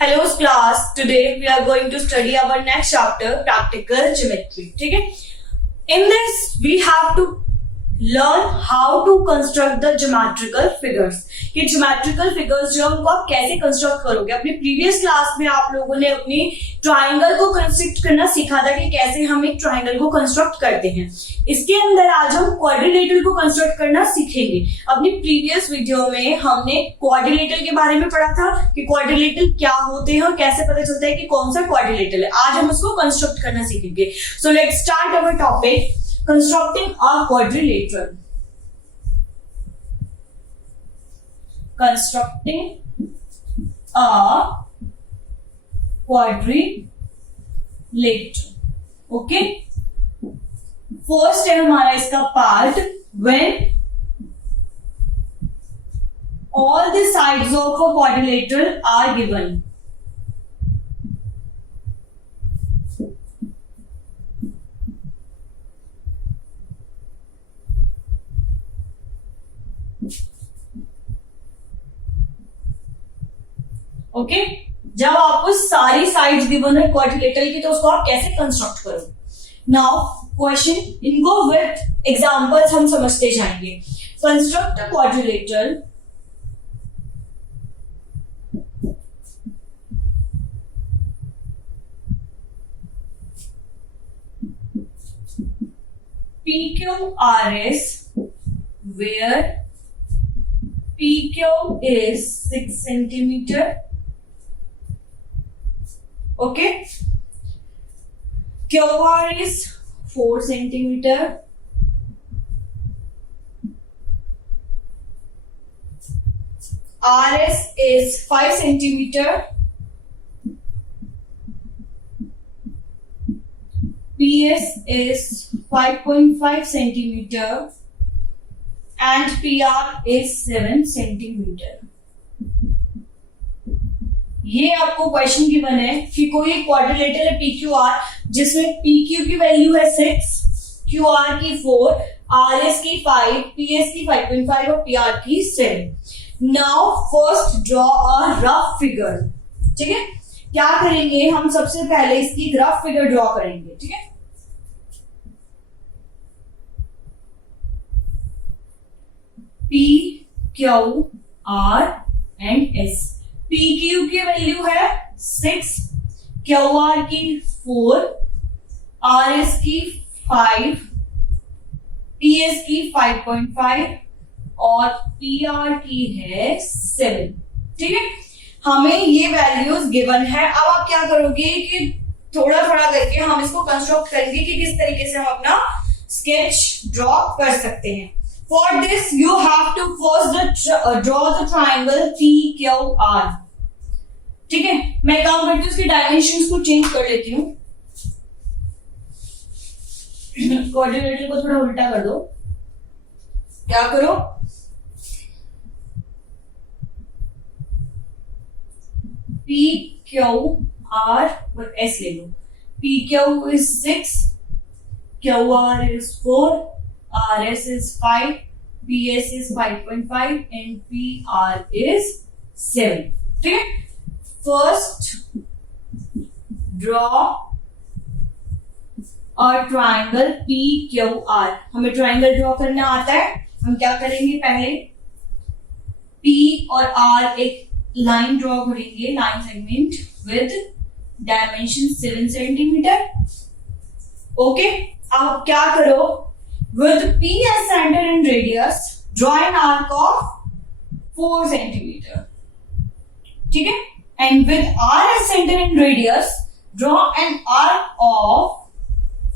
Hello class, today we are going to study our next chapter, practical geometry. ठीक है? In this we have to learn how to construct the geometrical figures. कि geometrical figures जो उनको आप कैसे construct करोगे. अपनी previous class में आप लोगों ने अपनी triangle को construct करना सीखा था कि कैसे हम एक triangle को construct करते हैं. इसके अंदर आज हम quadrilateral को construct करना सीखेंगे. अपनी previous video में हमने quadrilateral के बारे में पढ़ा था कि quadrilateral क्या होते हैं और कैसे पता चलता है कि कौन सा quadrilateral है. आज हम उसको construct करना सीखेंगे. So let's start our topic. Constructing a quadrilateral. Constructing a quadrilateral. Okay. First है हमारा इसका part when all the sides of a quadrilateral are given. Okay जब आपको सारी साइड्स गिवन है क्वाड्रिलेटरल की तो उसको आप कैसे कंस्ट्रक्ट करोगे. नाउ क्वेश्चन इनको विद एग्जांपल्स हम समझते जाएंगे. Construct a quadrilateral PQRS where PQ is 6 centimeter. Okay. QR is 4 centimeter. RS is 5 centimeter. PS is 5.5 centimeter. And PR is 7 centimeter. ये आपको क्वेश्चन गिवन है कि कोई क्वाड्रिलेटरल है PQR जिसमें PQ की वैल्यू है 6, QR की 4, RS की 5, PS की 5.5 और PR की 7. Now first draw a rough figure. ठीक है, क्या करेंगे हम सबसे पहले इसकी रफ फिगर ड्रॉ करेंगे. ठीक है, P, Q, R and S. PQ की वैल्यू है 6, QR की 4, RS की 5, PS की 5.5 और PR की है 7. ठीक है, हमें ये वैल्यूज गिवन है. अब आप क्या करोगे कि थोड़ा थोड़ा करके हम इसको कंस्ट्रक्ट करेंगे कि किस तरीके से हम अपना स्केच ड्रॉ कर सकते हैं. For this, you have to first draw the triangle PQR. ठीक है, मैं काम करती हूँ उसकी डायमेंशंस को चेंज कर लेती हूँ. क्वाड्रिलेटरल को थोड़ा उल्टा कर दो. क्या करो, PQR और S ले लो. PQ is 6, QR is 4, RS is 5, PS is 5.5 and PR is 7. ठीक है, फर्स्ट ड्रॉ और ट्राइंगल PQR. हमें ट्राइंगल ड्रॉ करना आता है. हम क्या करेंगे, पहले P और R एक लाइन ड्रॉ करेंगे, line segment with dimension 7 centimetre. Okay, अब क्या करो, with P as center and radius, draw an arc of 4 centimeter. ठीक है, and with R as center and radius, draw an arc of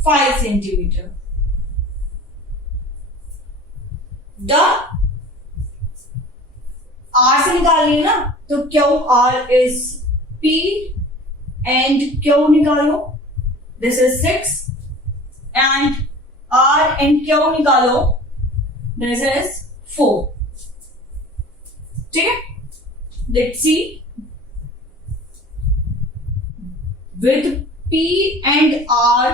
5 centimeter. Done. R से निकालिए ना, तो QR is P and Q निकालो. This is 6 and R and Q निकालो. This is 4. ठीक है, let's see. With P and R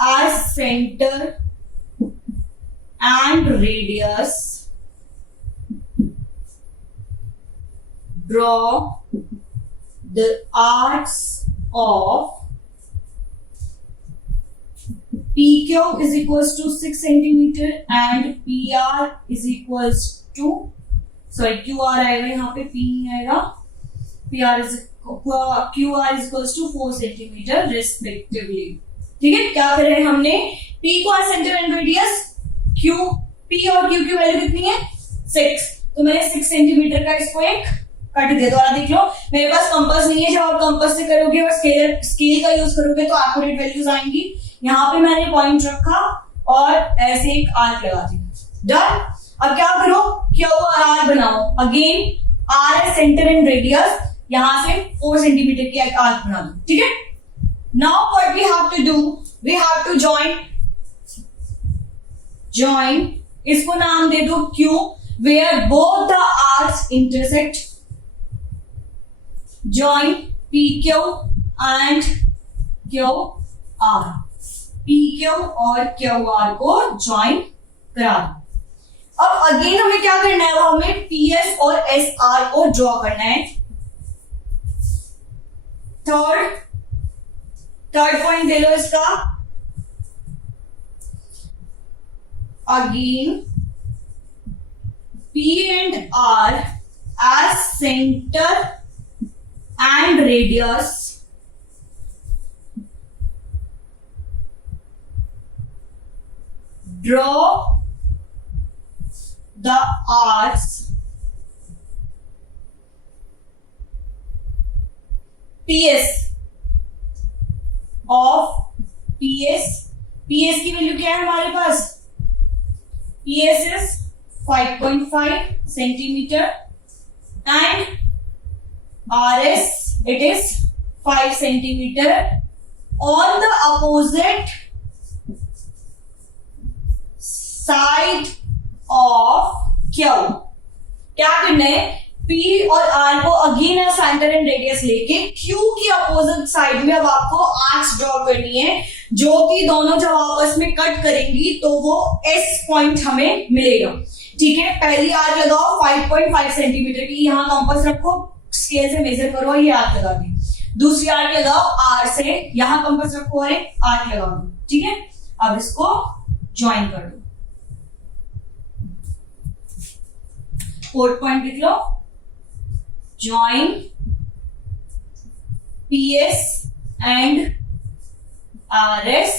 as center and radius, draw the arcs of PQ is equals to 6 centimeter and PR is equals to, sorry QR आएगा यहाँ पे, P नहीं आएगा, QR is equals to 4 centimeter respectively. ठीक है, क्या कर रहे हैं हमने, P को centre and radius, Q P और Q की वैल्यू कितनी है 6, तो मैंने 6 सेंटीमीटर का इसको एक कट दिया. दोबारा देख लो, मेरे पास कंपास नहीं है, जब आप कंपास से करोगे और स्केल का यूज करोगे तो एक्यूरेट वैल्यूज आएंगी. यहाँ पे मैंने पॉइंट रखा और ऐसे एक आर्क लगा दी. डन. अब क्या करो, क्यू और आर बनाओ. अगेन आर है सेंटर एंड रेडियस, यहां से 4 सेंटीमीटर की एक आर्क बना दो. ठीक है. Now what we have to do, we have to join, इसको नाम दे दो Q, where both the arcs intersect. Join PQ and QR, PQ और QR को ज्वाइन करा दो. अब अगेन हमें क्या करना है, हमें PS और SR को ड्रॉ करना है. थर्ड पॉइंट दे लो इसका. Again P and R as center and radius, draw the arcs PS of PS की वैल्यू क्या है हमारे पास, PS is 5.5 centimeter and RS it is 5 centimeter on the opposite side of Q. क्या करना है, P और R को again centre and radius लेके Q की अपोजिट साइड में अब आपको आर्क्स ड्रॉ करनी है, जो कि दोनों जब आपस में कट करेंगी तो वो S पॉइंट हमें मिलेगा. ठीक है. पहली आर्क लगाओ 5.5 सेंटीमीटर की, यहां कंपास रखो, स्केल से मेजर करो, ये आर्क लगा दी. दूसरी आर्क लगाओ R से, यहां कंपास रखो और एक आर्क लगाओ. ठीक है. अब इसको ज्वाइन कर दो. फोर्थ पॉइंट लिख लो, ज्वाइन PS एंड RS,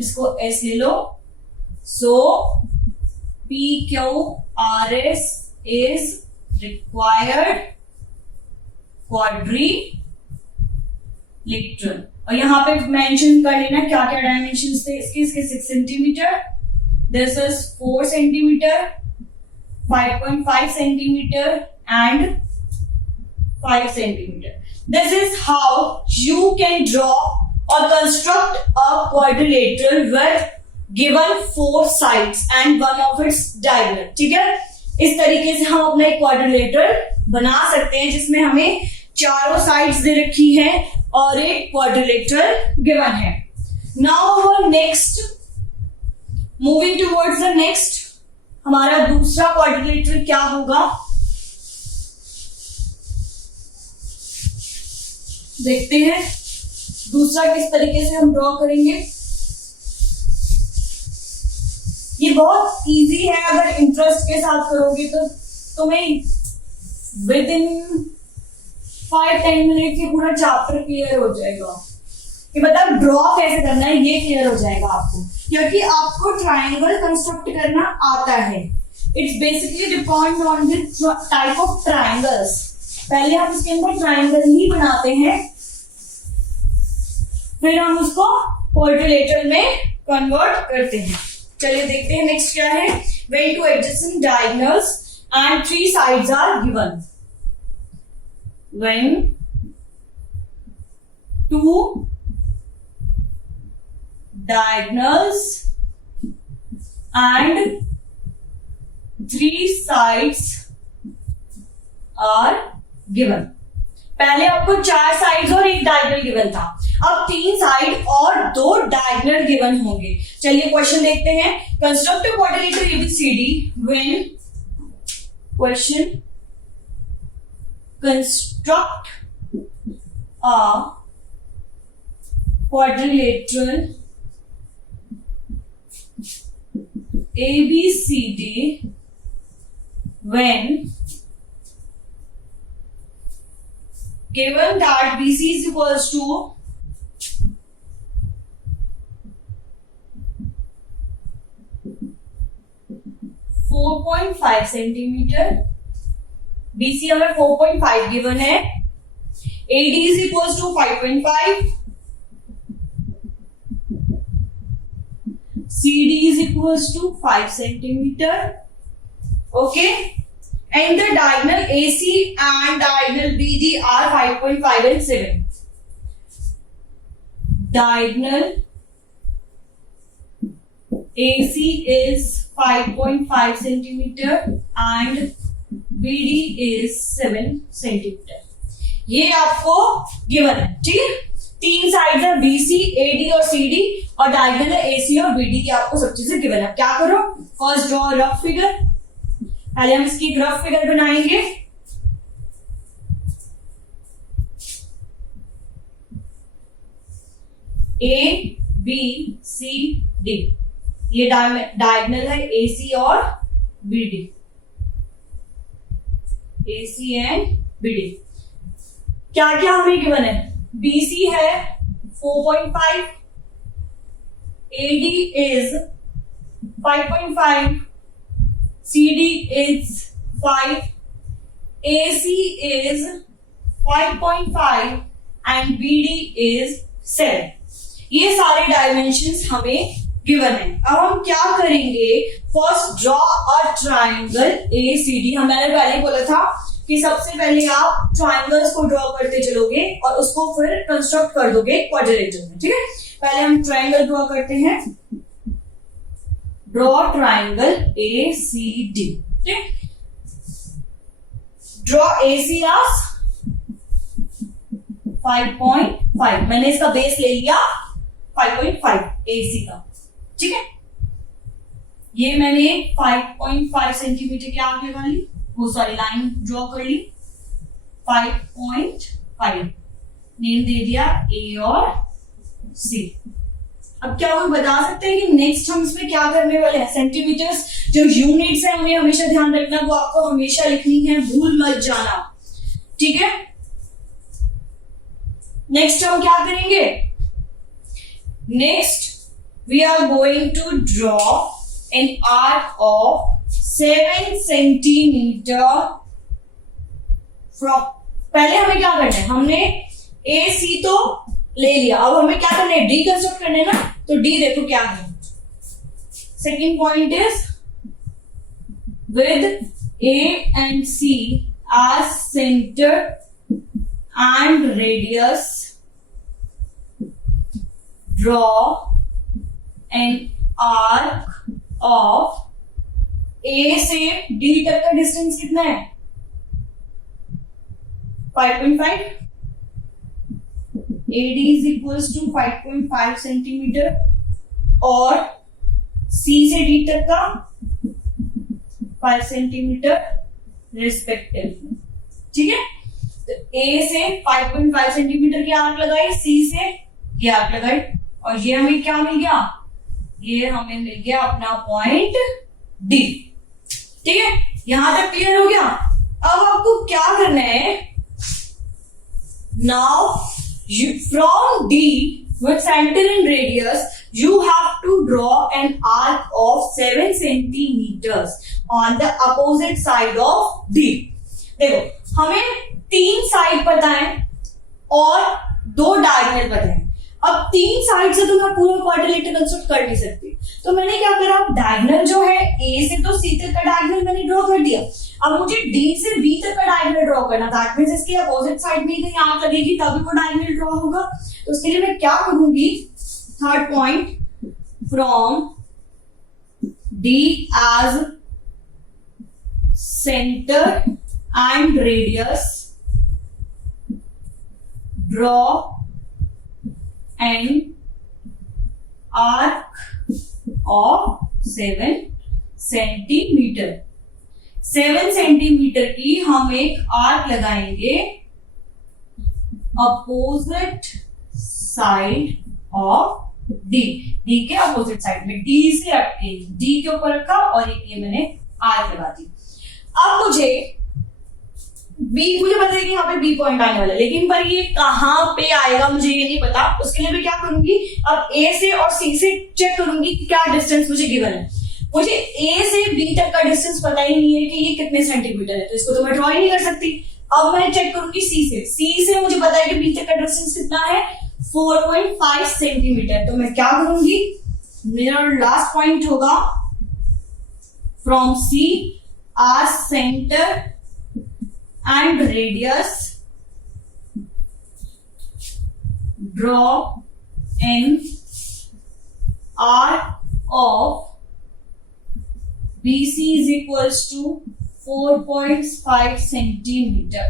इसको S ले लो. सो PQRS is required quadrilateral. और यहां पे मेंशन कर लेना क्या क्या डायमेंशंस थे इसके 6 centimetre, this is 4 centimetre, 5.5 centimeter and 5 centimeter. This is how you can draw or construct a quadrilateral with given 4 sides and one of its diagonal. ठीक है. इस तरीके से हम अपना एक क्वाड्रिलेटरल बना सकते हैं जिसमें हमें चारों साइड्स दे रखी है और एक क्वाड्रिलेटरल गिवन है. Now next, moving towards the next, हमारा दूसरा क्वाड्रिलेटरल क्या होगा, देखते हैं दूसरा किस तरीके से हम ड्रॉ करेंगे. ये बहुत इजी है, अगर इंटरेस्ट के साथ करोगे तो तुम्हें विद इन 5-10 मिनट के पूरा चैप्टर क्लियर हो जाएगा कि मतलब ड्रॉ कैसे करना है, ये क्लियर हो जाएगा आपको, क्योंकि आपको ट्राइंगल कंस्ट्रक्ट करना आता है. It's basically depend on the type of triangles. पहले हम इसके अंदर ट्राइंगल ही बनाते हैं, फिर हम उसको क्वाड्रिलेटरल में कन्वर्ट करते हैं. चलिए देखते हैं नेक्स्ट क्या है. when two adjacent diagonals and 3 sides are given, when two diagonals and 3 sides are given. पहले आपको 4 साइड्स और एक डायगोनल गिवन था, अब 3 साइड और 2 डायगोनल गिवन होंगे. चलिए क्वेश्चन देखते हैं. Construct a quadrilateral ABCD when question construct a quadrilateral ABCD when given that BC is equals to 4.5 centimetre, BC हमें 4.5 गिवन है, AD is equals to 5.5, CD is equals to 5 centimeter. Okay, and the diagonal AC and diagonal BD are 5.5 and 7. Diagonal AC is 5.5 centimeter and BD is 7 centimeter. ये आपको given है, ठीक है। तीन side है BC, AD और CD और diagonal है AC और BD की आपको सब चीजें गिवन है। क्या करो, फर्स्ट ड्रॉ रफ फिगर। पहले हम इसकी रफ फिगर बनाएंगे। ABCD ये डायगोनल है AC और BD, AC एंड BD। क्या क्या हमें गिवन है, BC है 4.5, AD is 5.5, CD is 5, AC is 5.5 and BD is 7। ये सारे डायमेंशंस हमें गिवन है। अब हम क्या करेंगे, first draw a triangle ACD। मैंने पहले बोला था कि सबसे पहले आप ट्राइंगल्स को ड्रॉ करते चलोगे और उसको फिर कंस्ट्रक्ट कर दोगे क्वाड्रिलेटरल में, ठीक है। पहले हम ट्राइंगल ड्रॉ करते हैं, ड्रॉ ट्राइंगल ACD, ठीक है। ड्रॉ AC as 5.5, मैंने इसका बेस ले लिया 5.5 AC का, ठीक है। ये मैंने 5.5 सेंटीमीटर के आगे वाली वो सारी लाइन ड्रॉ कर ली, 5.5 नेम दे दिया A और C। अब क्या कोई बता सकते हैं कि नेक्स्ट हम इसमें क्या करने वाले हैं। सेंटीमीटर्स जो यूनिट्स है हमें हमेशा ध्यान रखना, वो आपको हमेशा लिखनी है, भूल मत जाना, ठीक है। नेक्स्ट हम क्या करेंगे, next we are going to draw an arc of 7 centimeter from, पहले हमें क्या करना है, हमने AC तो ले लिया, अब हमें क्या करना है, D कंस्ट्रक्ट करना है ना। तो D देखो क्या है, second point is with A and C as center and radius, draw an arc of A से D तक का डिस्टेंस कितना है, 5.5। AD is equals to 5.5 centimetre और C से D तक का 5 सेंटीमीटर रिस्पेक्टिव, ठीक है। तो A से 5.5 सेंटीमीटर की आर्क लगाई, C से ये आर्क लगाई और ये हमें क्या मिल गया, ये हमें मिल गया अपना पॉइंट D, ठीक है। यहां तक क्लियर हो गया। अब आपको क्या करना है, now from D with center and radius you have to draw an arc of 7 centimeters on the opposite side of D। देखो हमें 3 साइड पता है और 2 डायगोनल पता है। अब 3 साइड से तो मैं पूरा क्वाड्रिलेटरल कंस्ट्रक्ट कर नहीं सकती, तो मैंने क्या करा, डायगोनल जो है A से तो C तक का डायगोनल मैंने ड्रॉ कर दिया। अब मुझे D से B तक का डायगोनल ड्रॉ करना, दैट मींस इसके अपोजिट साइड में कहीं आर्क लगेगी तभी वो डायगोनल ड्रॉ होगा। तो उसके लिए मैं क्या करूंगी, third point from D as center and radius, draw an arc of 7 centimetre. 7 centimetre की हम एक आर्क लगाएंगे opposite side of D, D के अपोजिट साइड में, डी से अटके, डी के ऊपर रखा और एक ये मैंने आर्क लगा दी। अब मुझे पता है कि यहाँ पे बी पॉइंट आने वाला है, लेकिन पर ये कहां पे आएगा मुझे ये नहीं पता। उसके लिए मैं क्या करूंगी, अब ए से और सी से चेक करूंगी कि क्या डिस्टेंस मुझे गिवन है। मुझे ए से बी तक का डिस्टेंस पता ही नहीं है कि ये कितने सेंटीमीटर है, तो इसको तो मैं ड्रॉ ही नहीं कर सकती। अब मैं चेक करूंगी सी से, सी से मुझे पता है कि बी तक का डिस्टेंस कितना है, 4.5 सेंटीमीटर। तो मैं क्या करूंगी, मेरा लास्ट पॉइंट होगा from c r centre and radius, draw an arc of BC is equals to 4.5 centimetre.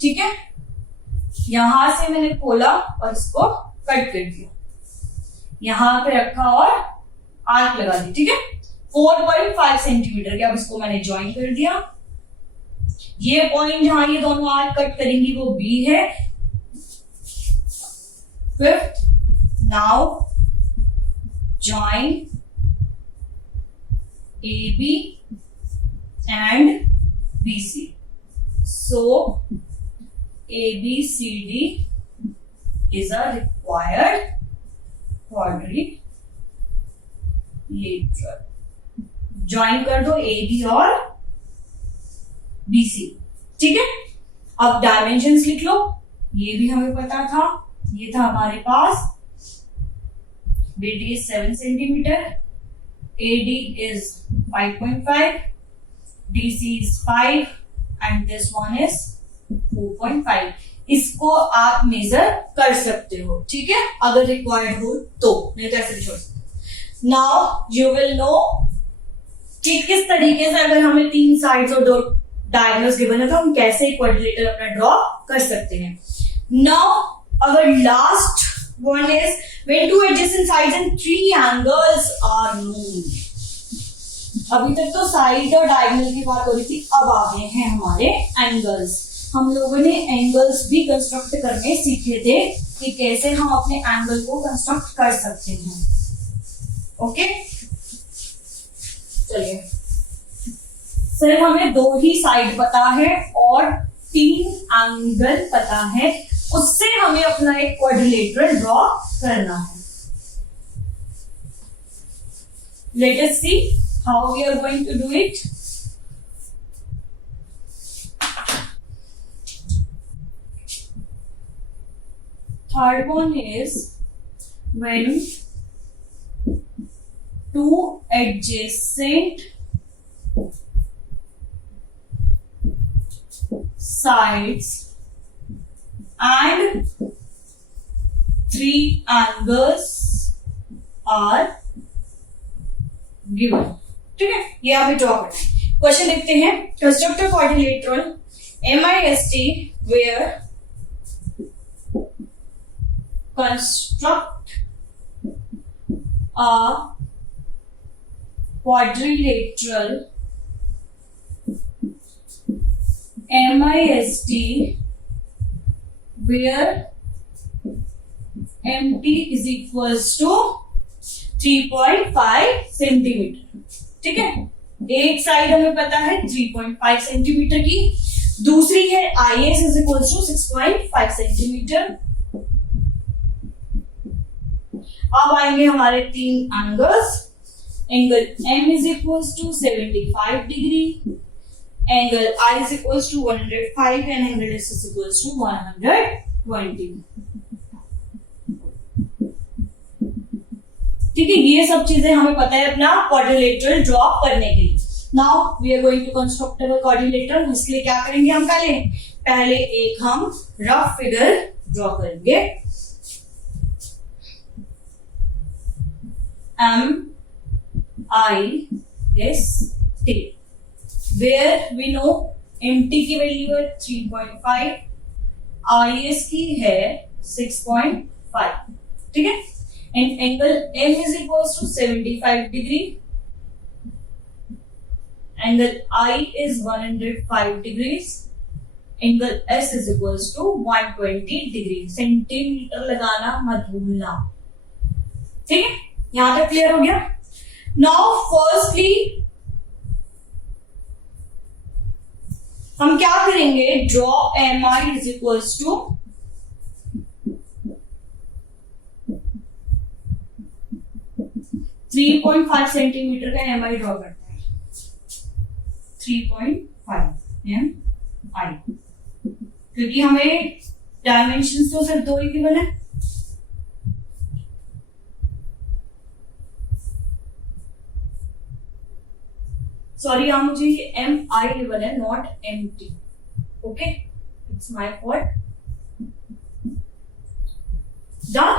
ठीक है, यहां से मैंने खोला और इसको कट कर दिया, यहां पे रखा और आर्क लगा दी। ठीक है, 4.5 सेंटीमीटर के, अब इसको मैंने ज्वाइन कर दिया। ये पॉइंट जहां ये दोनों आर्क कट करेंगी वो बी है। Fifth, now join a b and b c, so a b c d is a required quadrilateral. Join कर दो ए बी और BC। ठीक है, अब डायमेंशंस लिख लो, ये भी हमें पता था, ये था हमारे पास, BD is 7 centimetre, AD is 5.5, DC is 5 and this one is 4.5। इसको आप मेजर कर सकते हो, ठीक है, अगर रिक्वायर्ड हो तो, नहीं तो ऐसे भी छोड़ सकते। नाउ यू विल नो कि किस तरीके से अगर हमें 3 साइड्स और 2 डायगोनल्स गिवन है तो हम कैसे क्वाड्रिलेटरल अपना ड्रॉ कर सकते हैं। Now our last one is when two adjacent sides and 3 angles are known. अभी तक तो साइड और डायगोनल की बात हो रही थी, अब आ गए हैं हमारे एंगल्स। हम लोगों ने एंगल्स भी कंस्ट्रक्ट करने सीखे थे कि कैसे हम अपने एंगल को कंस्ट्रक्ट कर सकते हैं। ओके, चलिए, सिर्फ हमें 2 ही साइड पता है और 3 एंगल पता है, उससे हमें अपना एक क्वाड्रिलेटरल ड्रॉ करना है। Let us see how we are going to do it. Third one is when two adjacent sides and three angles are given. ठीक है, ये हमें ड्रॉ करना है. क्वेश्चन लिखते हैं, construct a quadrilateral MIST where construct a quadrilateral MIST where MT is equals to 3.5 centimetre. ठीक है, एक साइड हमें पता है 3.5 सेंटीमीटर की, दूसरी है IS is equals to 6.5 centimetre. अब आएंगे हमारे 3 angles. Angle M is equals to 75 degree, angle I is equals to 105 and angle S is equals to 120. ठीक है, ये सब चीजें हमें पता है अपना क्वाड्रिलेटरल ड्रॉ करने के लिए. Now we are going to construct a quadrilateral. इसलिए क्या करेंगे हम, पहले एक हम रफ फिगर ड्रॉ करेंगे. MIST where we know MT की वैल्यू है 3.5, IS की है 6.5. ठीक है, and angle M is equals to 75 degree angle I is 105 degrees, angle S is equals to 120 degree. Centimetre लगाना मत भूलना, ठीक है? यहां तक क्लियर हो गया? नाउ फर्स्टली हम क्या करेंगे, draw MI is equals to 3.5 centimetre का MI ड्रॉ करते हैं। 3.5 MI, क्योंकि हमें डायमेंशन तो सिर्फ दो ही गिवन है। सॉरी, यहाँ मुझे ये MI गिवन है, not MT। Okay, it's my fault. Done.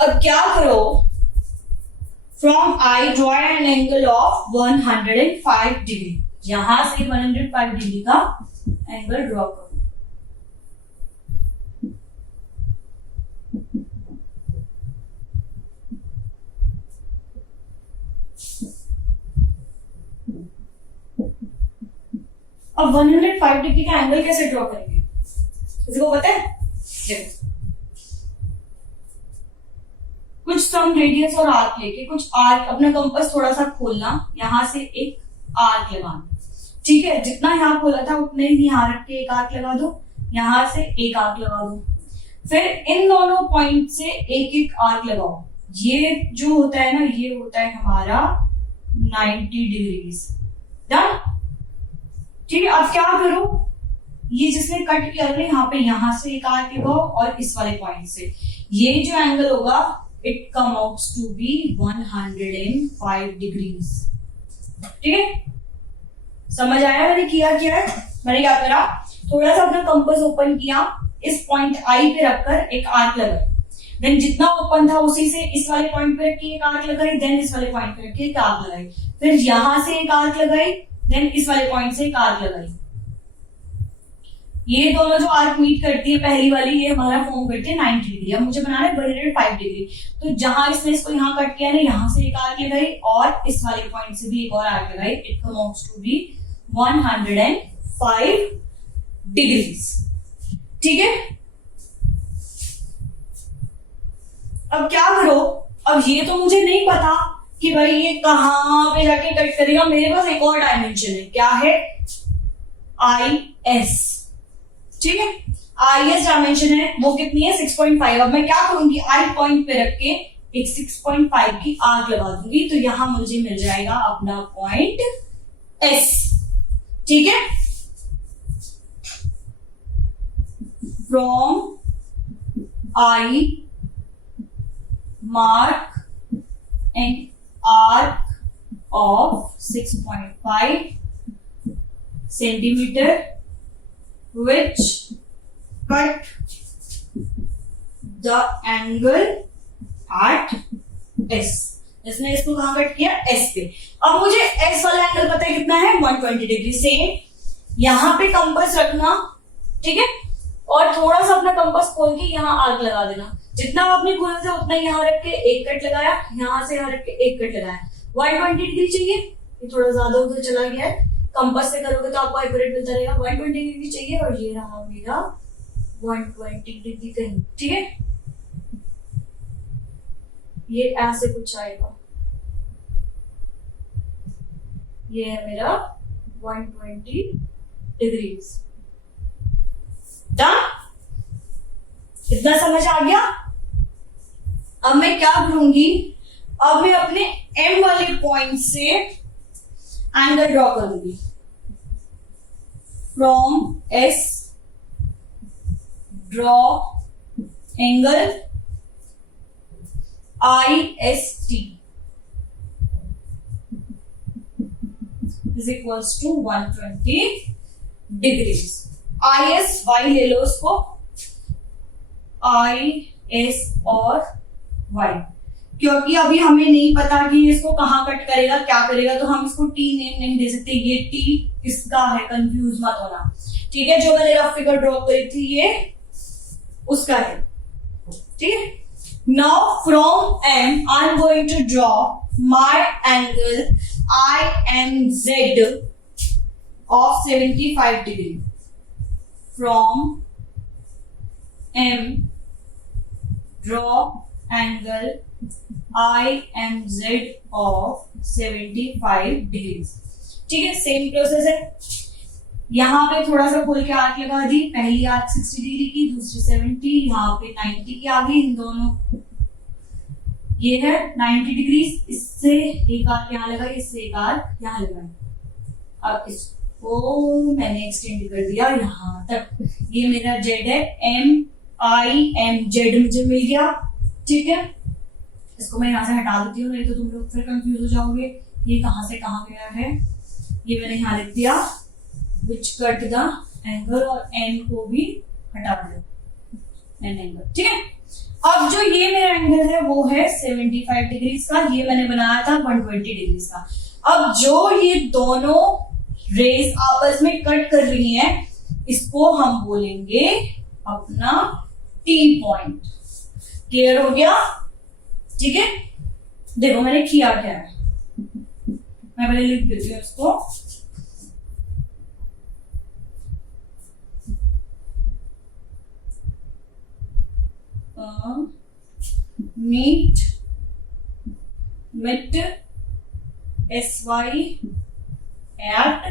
अब क्या करो, from I draw an angle of 105 degree. यहां से 105 डिग्री का एंगल ड्रॉ करो। अब 105 डिग्री का एंगल कैसे ड्रॉ करेंगे, किसी को पता है? देखो, कुछ सम रेडियस और आर्क लेके कुछ आर्क, अपना कंपास थोड़ा सा खोलना, यहां से एक आर्क लगाना, ठीक है? जितना यहां खोला था उतने ही यहां रख के एक आर्क लगा दो, यहां से एक आर्क लगा दो, फिर इन दोनों पॉइंट से एक एक आर्क लगाओ। ये जो होता है ना, ये होता है हमारा 90 डिग्रीज। डन, ठीक है? अब क्या करो, ये जिसने कट किया था यहाँ पे, यहां से एक आर्क लगाओ और इस वाले पॉइंट से ये जो एंगल होगा, it come out to be 105 degrees. ठीक है, समझ आया मैंने किया क्या है? मैंने क्या करा, थोड़ा सा अपना कंपास ओपन किया, इस पॉइंट आई पे रखकर एक आर्क लगाई, देन जितना ओपन था उसी से इस वाले पॉइंट पे रखी एक आर्क लगाई, देन इस वाले पॉइंट पे रखी एक आर्क लगाई, फिर यहां से एक आर्क लगाई, देन इस वाले पॉइंट से एक आर्क लगाई। ये दोनों जो आर्क मीट करती है, पहली वाली ये हमारा फॉर्म करती है 90 डिग्री। अब मुझे बनाना है 105 डिग्री, तो जहां इसने इसको यहाँ कट किया ना, यहां से एक आर्क लगाई और इस वाले पॉइंट से भी एक और आर्क लगाई, it comes to be 105 degrees. ठीक है, अब क्या करो, अब ये तो मुझे नहीं पता कि भाई ये कहां पे जाके कट करेगा, मेरे पास एक और डायमेंशन है, क्या है, IS। ठीक है, IS डायमेंशन है, वो कितनी है, 6.5। अब मैं क्या करूंगी, आई पॉइंट पे रख के एक 6.5 की आर्क लगा दूंगी, तो यहां मुझे मिल जाएगा अपना पॉइंट S। ठीक है, from I mark an arc of 6.5 centimeter which cut the angle at S। इसने इसको कहां कट किया, S पे। अब मुझे S वाला एंगल पता है कितना है, 120 डिग्री। सेम यहां पे कंपास रखना, ठीक है, और थोड़ा सा अपना कंपास खोल के यहां आर्क लगा देना, जितना आपने खोला था उतना यहां रख के एक कट लगाया, यहां से यहां रख के एक कट लगाया। 120 डिग्री चाहिए, ये थोड़ा ज्यादा उधर चला गया है, कंपास से करोगे तो आपको एक्यूरेट मिलता रहेगा। 120 डिग्री चाहिए और ये रहा मेरा 120 डिग्री कहीं। ठीक है, ये ऐसे कुछ आएगा, ये है मेरा 120 डिग्रीज। डन, इतना समझ आ गया? अब मैं क्या करूंगी, अब मैं अपने M वाले पॉइंट से एंगल ड्रॉ करूंगी। From S draw angle IST is equals to 120 degrees. ISY ले लो उसको, IS और Y, क्योंकि अभी हमें नहीं पता कि इसको कहां कट करेगा, क्या करेगा, तो हम इसको T नेम नहीं दे सकते। ये T इसका है, कंफ्यूज मत होना। ठीक है, जो मैंने रफ फिगर ड्रॉ करी थी ये उसका है। ठीक है, now from M I am going to draw my angle IMZ of 75 degree. From M, draw angle IMZ of 75 degrees. ठीक है, सेम प्रोसेस है. यहाँ पे थोड़ा सा खोल के आर्क लगा दी. पहली आर्क 60 डिग्री की, दूसरी 70, यहाँ पे 90 की आ गई. इन दोनों ये है 90 डिग्री. इससे एक आर्क यहाँ लगा, इससे एक आर्क यहाँ लगा. अब इसको मैंने एक्सटेंड कर दिया यहाँ तक. ये मेरा जेड है. MIMZ मुझे मिल गया. ठीक है, इसको मैं यहाँ से हटा देती हूँ, नहीं तो तुम लोग फिर कंफ्यूज हो जाओगे ये कहाँ से कहाँ गया है. ये मैंने यहाँ लिख दिया विच कट द एंगल, और एन को भी हटा दो, एन एंगल. ठीक है, अब जो ये मेरा एंगल है वो है 75 डिग्री का. ये मैंने बनाया था 120 डिग्री का. अब जो ये दोनों रेस आपस में कट कर रही हैं, इसको हम बोलेंगे अपना टी पॉइंट. क्लियर हो गया? ठीक है, देखो मैंने किया क्या है, मैं पहले लिख देती हूँ इसको. मीट मिट SY at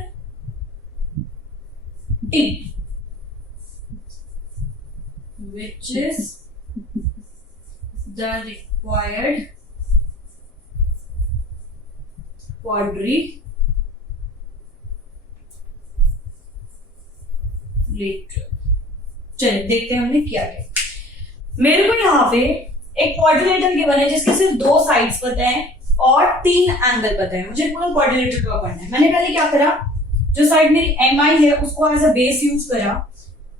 T, which is the required quadrilateral. चलिए देखते हैं हमने क्या किया. मेरे को यहाँ पे एक क्वाड्रिलेटरल गिवन है जिसके सिर्फ 2 साइड्स पता है और 3 एंगल पता है. मुझे पूरा क्वाड्रिलेटरल ड्रॉ करना है. मैंने पहले क्या करा, जो साइड मेरी MI है उसको एज अ बेस यूज करा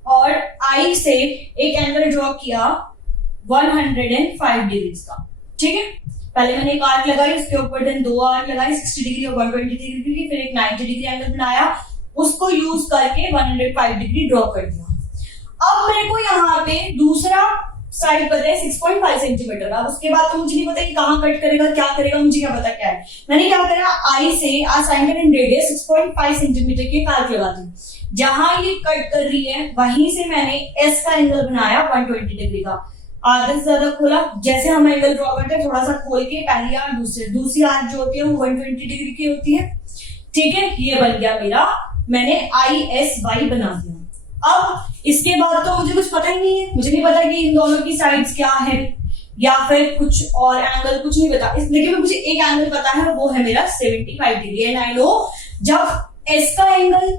और I से एक एंगल ड्रॉ किया 105 डिग्री का. ठीक है, पहले मैंने एक आर्क लगाई, उसके ऊपर देन 2 आर्क लगाई 60 डिग्री और 120 डिग्री की, फिर एक 90 डिग्री एंगल बनाया, उसको यूज करके 105 डिग्री ड्रॉ कर दिया. अब मेरे को यहाँ पे दूसरा साइड पता है 6.5 सेंटीमीटर. अब उसके बाद तो मुझे नहीं पता कि कहाँ कट करेगा, क्या करेगा, मुझे क्या पता क्या है. मैंने क्या करा, आई से असाइनमेंट एंड रेडियस 6.5 सेंटीमीटर के आर्क लगा दी. जहां ये कट कर रही है वहीं से मैंने एस का एंगल बनाया 120 डिग्री का. आधे से ज्यादा खोला, जैसे हम एंगल ड्रॉ करते हैं थोड़ा सा खोल के पहली आर्क दूसरी आर्क जो होती है वो 120 डिग्री की होती है. ठीक है, ये बन गया मेरा, मैंने ISY बना दिया. अब इसके बाद तो मुझे कुछ पता ही नहीं है, मुझे नहीं पता कि इन दोनों की साइड्स क्या है या फिर कुछ और एंगल, कुछ नहीं पता. लेकिन मुझे एक एंगल पता है, वो है मेरा 75 डिग्री. एंड आई नो जब एस का एंगल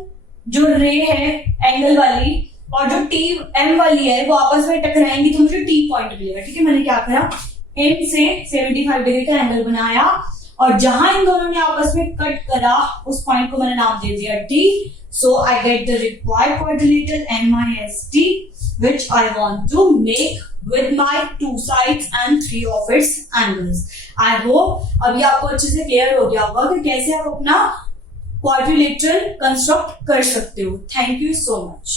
जो रे है एंगल वाली और जो टी एम वाली है वो आपस में टकराएंगी तो मुझे टी पॉइंट मिलेगा. ठीक है, मैंने क्या करा, एम से 75 डिग्री का एंगल बनाया और जहां इन दोनों ने आपस में कट करा उस पॉइंट को मैंने नाम दे दिया T. So I get the required quadrilateral MIST, which I want to make with my 2 sides and 3 of its angles. I hope अभी आपको अच्छे से क्लियर हो गया होगा कि कैसे आप अपना quadrilateral कंस्ट्रक्ट कर सकते हो. Thank you so much.